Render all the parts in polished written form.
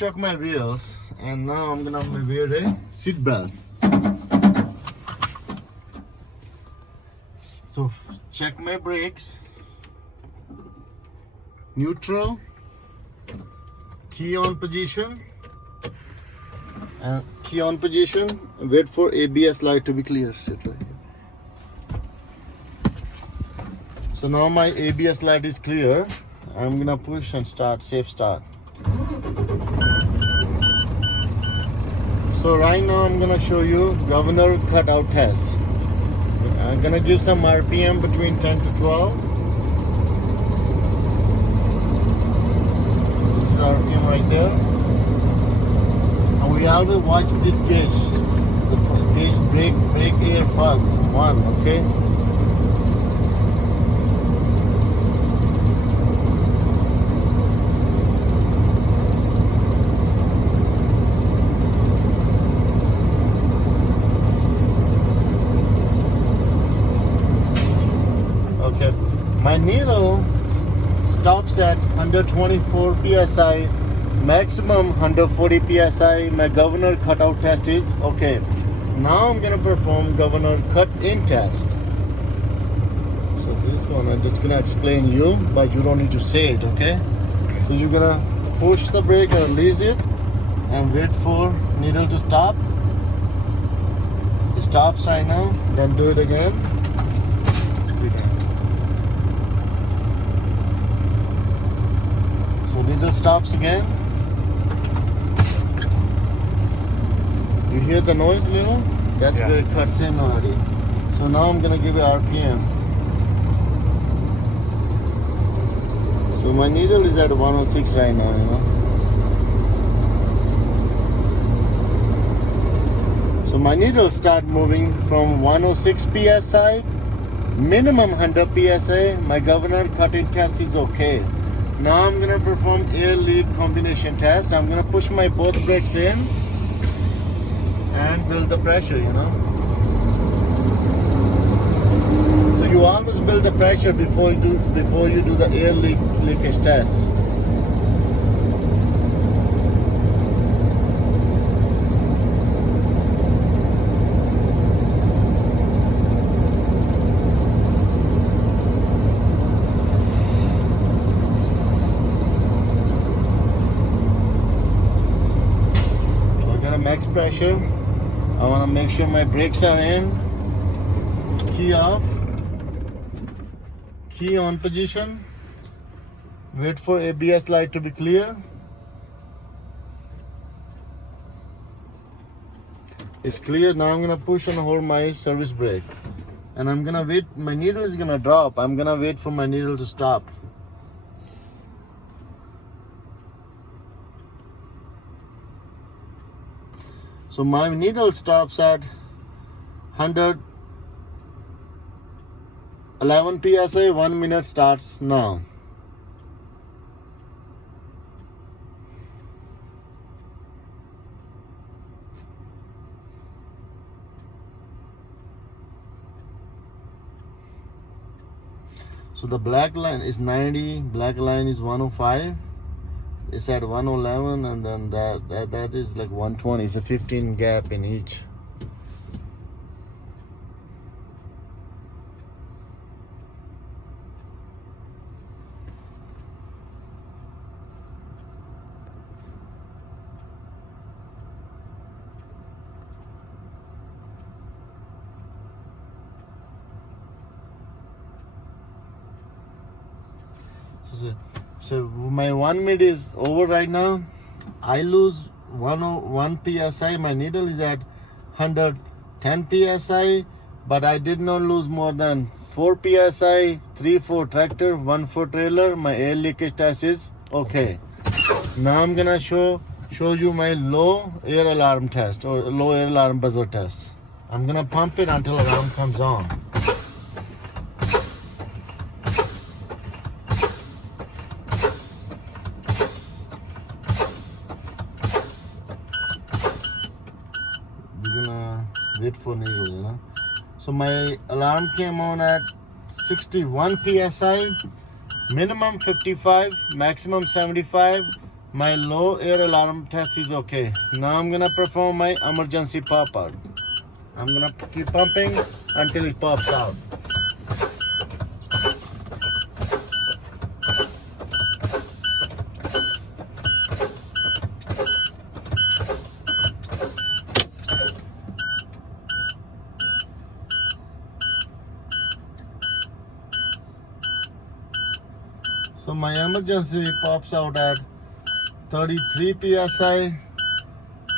check my wheels, and now I'm gonna wear a seat belt. So check my brakes, neutral, key on position, and key on position. Wait for ABS light to be clear. Sit right here. So now my ABS light is clear. I'm gonna push and start, safe start. So right now I'm gonna show you governor cutout test. I'm gonna give some RPM between 10 to 12. This is RPM right there. And we always watch this gauge, the gauge brake air fog 1, okay? Okay, my needle stops at 124 psi, maximum 140 psi. My governor cutout test is okay. Now I'm gonna perform governor cut-in test. So this one I'm just gonna explain you, but you don't need to say it, okay? So you're gonna push the brake and release it, and wait for needle to stop. It stops right now. Then do it again. So needle stops again. You hear the noise, little? That's where it cuts in already. So now I'm gonna give it RPM. So my needle is at 106 right now, you know. So my needle start moving from 106 psi, minimum 100 psi. My governor cut-in test is okay. Now I'm gonna perform air leak combination test. I'm gonna push my both brakes in and build the pressure, you know. So you always build the pressure before you do the air leakage test. Max pressure. I want to make sure my brakes are in. Key off. Key on position. Wait for ABS light to be clear. It's clear. Now I'm gonna push and hold my service brake, and I'm gonna wait. My needle is gonna drop. I'm gonna wait for my needle to stop. So my needle stops at 111 psi. 1 minute starts now. So the black line is 90, black line is 105. It's at 111, and then that is like 120. It's a 15 gap in each. So my 1 minute is over right now. I lose 101 psi. My needle is at 110 psi, but I did not lose more than 4 psi. 3 for tractor, 1 for trailer. My air leakage test is okay. Now I'm gonna show you my low air alarm test, or low air alarm buzzer test. I'm gonna pump it until alarm comes on. Wait for needle, you know. So my alarm came on at 61 psi, minimum 55, maximum 75. My low air alarm test is okay. Now I'm gonna perform my emergency pop out. I'm gonna keep pumping until it pops out. So my emergency pops out at 33 psi,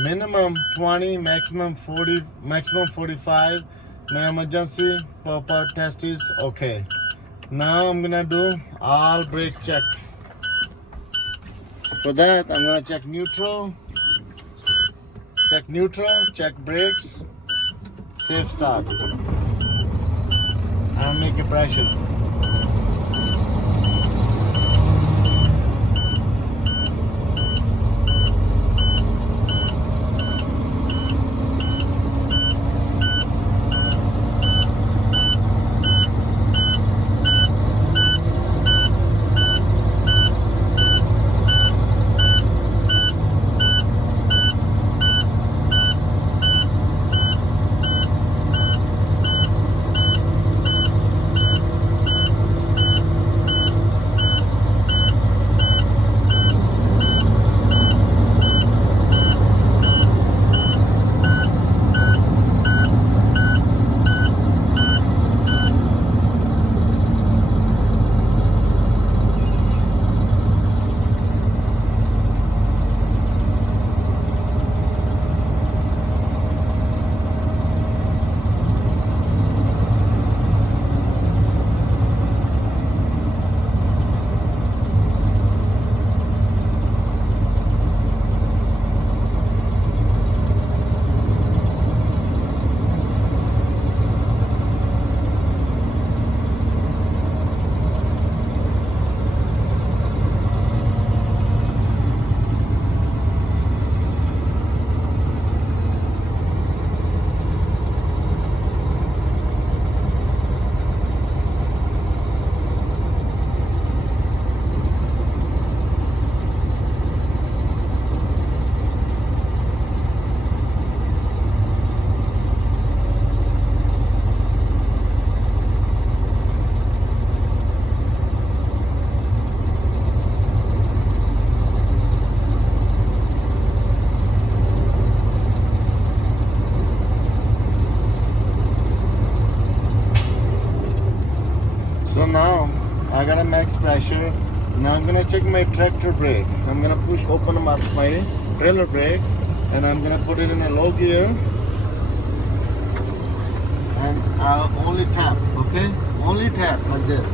minimum 20, maximum 40, maximum 45. My emergency pop out test is okay. Now I'm gonna do all brake check. For that, I'm gonna check neutral, check brakes, safe start, and make a pressure. So now I got a max pressure. Now I'm gonna check my tractor brake. I'm gonna open up my trailer brake, and I'm gonna put it in a low gear. And I'll only tap, okay? Only tap like this.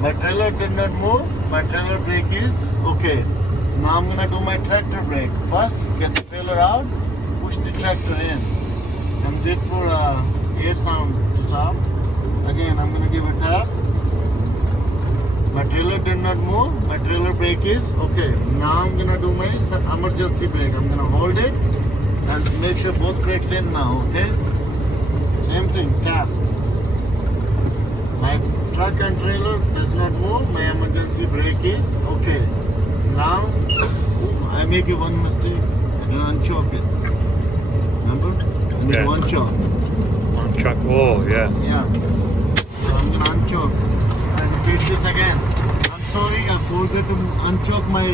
My trailer did not move. My trailer brake is okay. Now I'm gonna do my tractor brake. First, get the trailer out, push the tractor in. And wait for air sound to stop. Again, I'm gonna give a tap. My trailer did not move. My trailer brake is okay. Now I'm gonna do my emergency brake. I'm gonna hold it and make sure both brakes in now. Okay. Same thing. Tap. My truck and trailer does not move. My emergency brake is okay. Now I make one mistake. I don't unchoke it. Remember? Yeah. One choke. One chuck. Oh, yeah. Yeah. So I'm gonna unchoke and repeat this again. I'm sorry, I forgot to unchoke my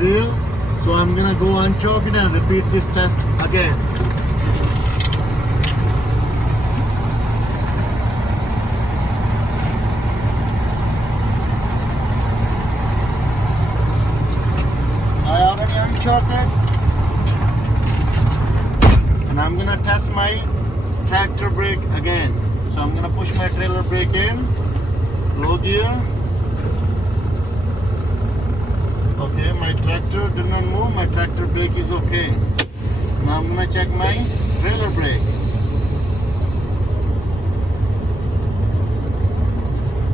wheel. So I'm gonna go unchoke it and repeat this test again. So I already unchoked it. And I'm gonna test my tractor brake again. So I'm gonna push my trailer brake in, low gear. Okay, my tractor did not move. My tractor brake is okay. Now I'm gonna check my trailer brake.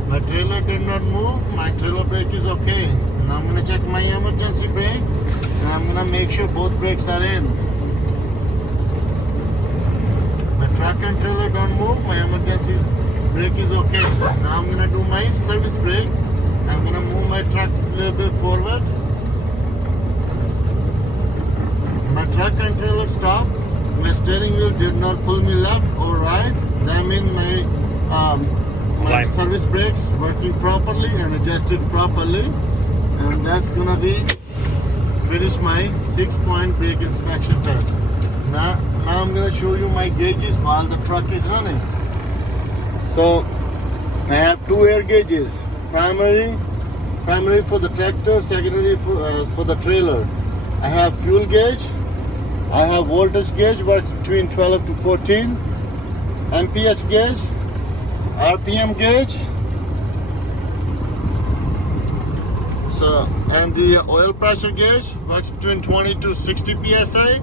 My trailer did not move. My trailer brake is okay. Now I'm gonna check my emergency brake, and I'm gonna make sure both brakes are in. Truck and trailer don't move, my emergency brake is okay. Now I'm gonna do my service brake. I'm gonna move my truck a little bit forward. My truck and trailer stopped. My steering wheel did not pull me left or right. That means my Line. service brakes working properly and adjusted properly. And that's gonna be finish my 6-point brake inspection test. Now I'm gonna show you my gauges while the truck is running. So I have 2 air gauges, primary for the tractor, secondary for the trailer. I have fuel gauge, I have voltage gauge, works between 12 to 14, MPH gauge, RPM gauge, so and the oil pressure gauge works between 20 to 60 psi.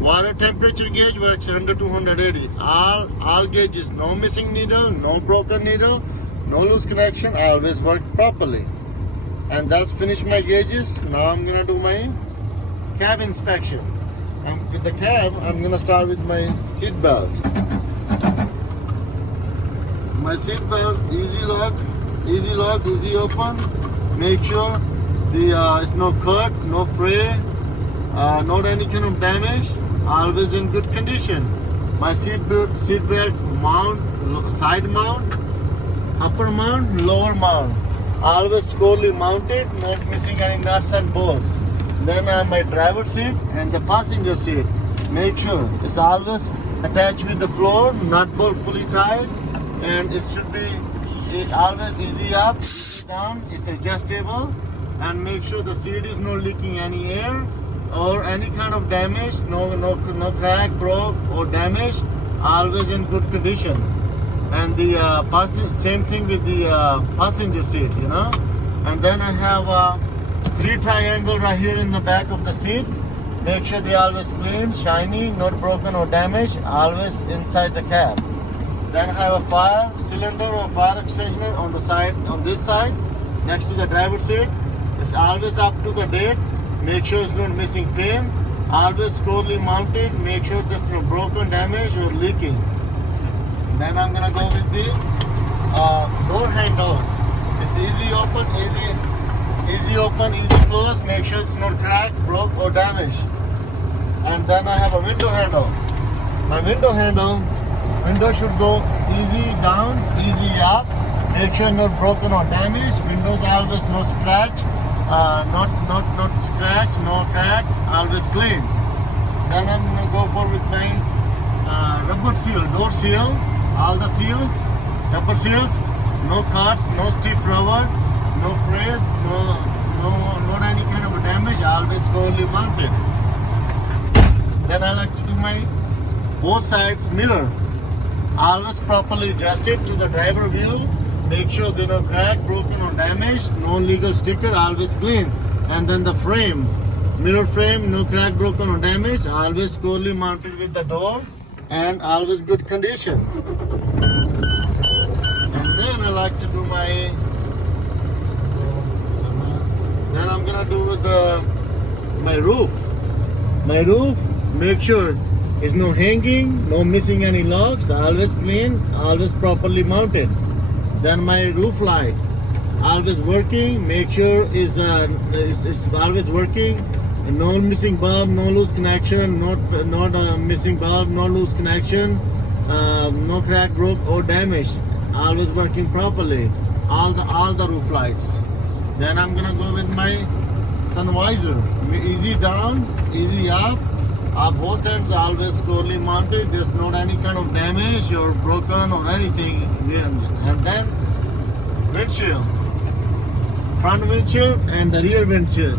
Water temperature gauge works 100 to 180. All gauges, no missing needle, no broken needle, no loose connection, always work properly. And that's finished my gauges. Now I'm gonna do my cab inspection. And with the cab, I'm gonna start with my seat belt. My seat belt, easy lock, easy open. Make sure it's no cut, no fray, not any kind of damage. Always in good condition. My seat belt mount, side mount, upper mount, lower mount. Always squarely mounted, not missing any nuts and bolts. Then I have my driver seat and the passenger seat. Make sure it's always attached with the floor, nut bolt fully tied, and it should be always easy up, easy down. It's adjustable, and make sure the seat is not leaking any air or any kind of damage, no crack, broke or damage, always in good condition. And the same thing with the passenger seat, you know. And then I have 3 triangle right here in the back of the seat. Make sure they always clean, shiny, not broken or damaged, always inside the cab. Then I have a fire cylinder or fire extinguisher on the side, on this side, next to the driver's seat. It's always up to the date. Make sure it's not missing pin. Always squarely mounted. Make sure there's no broken, damage or leaking. Then I'm gonna go with the door handle. It's easy open, easy close. Make sure it's not cracked, broke or damaged. And then I have a window handle. My window should go easy down, easy up. Make sure not broken or damaged. Windows always no scratch. Not scratch, no crack, always clean. Then I'm gonna go for with my rubber seal, door seal, all the seals, rubber seals, no cuts, no stiff rubber, no frays, not any kind of damage, always squarely mounted. Then I like to do my both sides mirror, always properly adjusted to the driver view. Make sure there are no crack, broken or damaged, no legal sticker, always clean. And then the frame, mirror frame, no crack, broken or damaged, always squarely mounted with the door and always good condition. And then I like to do then I'm gonna do with my roof. My roof, make sure it's no hanging, no missing any locks, always clean, always properly mounted. Then my roof light, always working. Make sure it's always working. No missing bulb, no loose connection. Not missing bulb, no loose connection. No crack, broke or damage. Always working properly. All the roof lights. Then I'm gonna go with my sun visor. Easy down, easy up. Both ends always squarely mounted. There's not any kind of damage or broken or anything. And then windshield, front windshield and the rear windshield.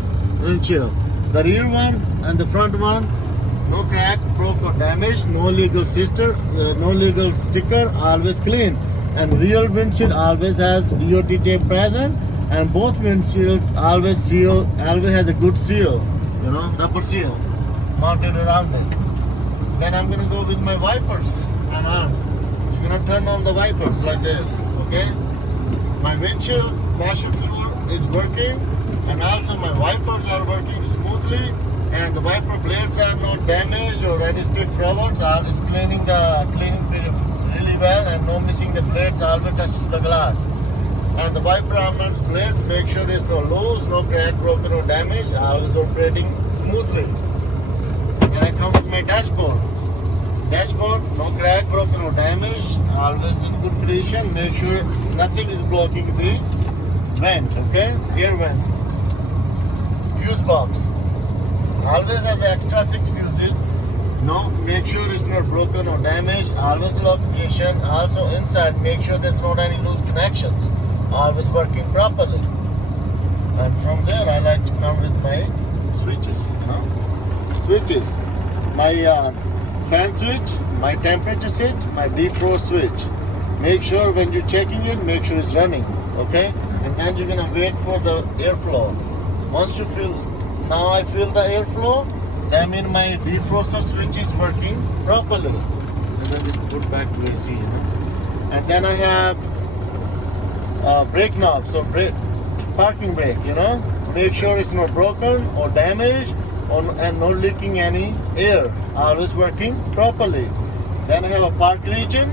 The rear one and the front one, no crack, broke or damage, no legal sticker, always clean. And rear windshield always has DOT tape present, and both windshields always has a good seal, you know, rubber seal mounted around it. Then I'm gonna go with my wipers and arm. You're gonna turn on the wipers like this, okay? My windshield washer fluid is working, and also my wipers are working smoothly, and the wiper blades are not damaged or any stiff rubbers. It's cleaning period really very well and no missing the blades, always touch to the glass. And the wiper arm and blades, make sure there's no loose, no crack, broken or damage, always operating smoothly. Then I come with my dashboard. Dashboard, no crack, broken or damage, always in good condition. Make sure nothing is blocking the vents, okay? Air vents. Fuse box. Always has extra 6 fuses. No, make sure it's not broken or damaged. Always location. Also inside, make sure there's not any loose connections. Always working properly. And from there, I like to come with my switches. Switches. My fan switch, my temperature switch, my defrost switch. Make sure when you're checking it, make sure it's running, okay? And then you're gonna wait for the airflow. Once you feel, now I feel the airflow, that means my defroster switch is working properly. And then we put back to AC, And then I have brake knob, so parking brake, Make sure it's not broken or damaged and not leaking any air. Always working properly. Then I have a park region.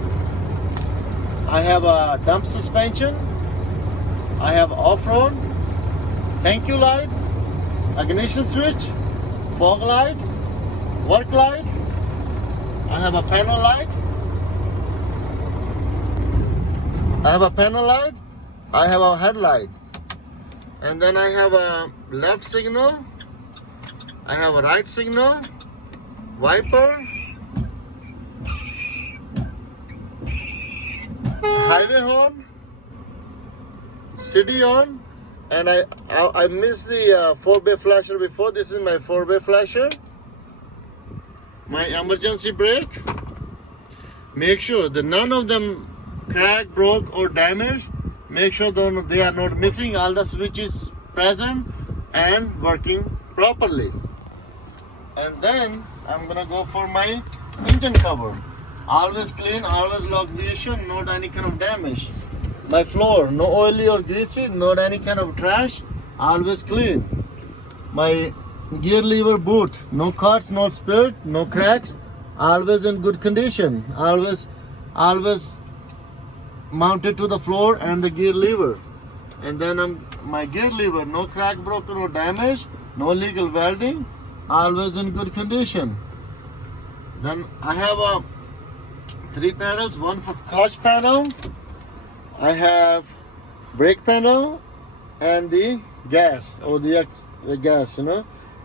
I have a dump suspension. I have off-road. Thank you light. Ignition switch. Fog light. Work light. I have a panel light. I have a panel light. I have a headlight. And then I have a left signal. I have a right signal. Wiper. Highway horn. City horn. And I missed the 4-bay flasher before. This is my 4-bay flasher. My emergency brake. Make sure that none of them crack, broke or damaged. Make sure that they are not missing. All the switches present and working properly. And then I'm gonna go for my engine cover. Always clean, always lubrication, not any kind of damage. My floor, no oily or greasy, not any kind of trash, always clean. My gear lever boot, no cuts, no spilt, no cracks, always in good condition. Always mounted to the floor and the gear lever. And then my gear lever, no crack, broken or damaged, no legal welding, always in good condition. Then I have 3 panels, one for clutch panel, I have brake panel and the gas or the gas,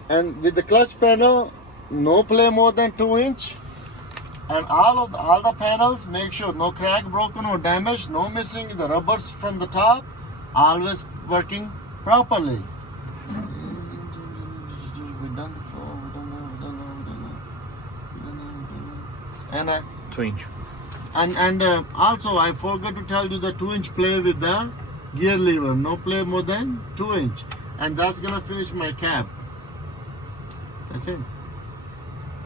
And with the clutch panel, no play more than 2 inch. And all the panels, make sure no crack, broken or damaged, no missing the rubbers from the top, always working properly. And 2 inch. And also I forgot to tell you the 2 inch play with the gear lever. No play more than 2 inch. And that's gonna finish my cab. That's it.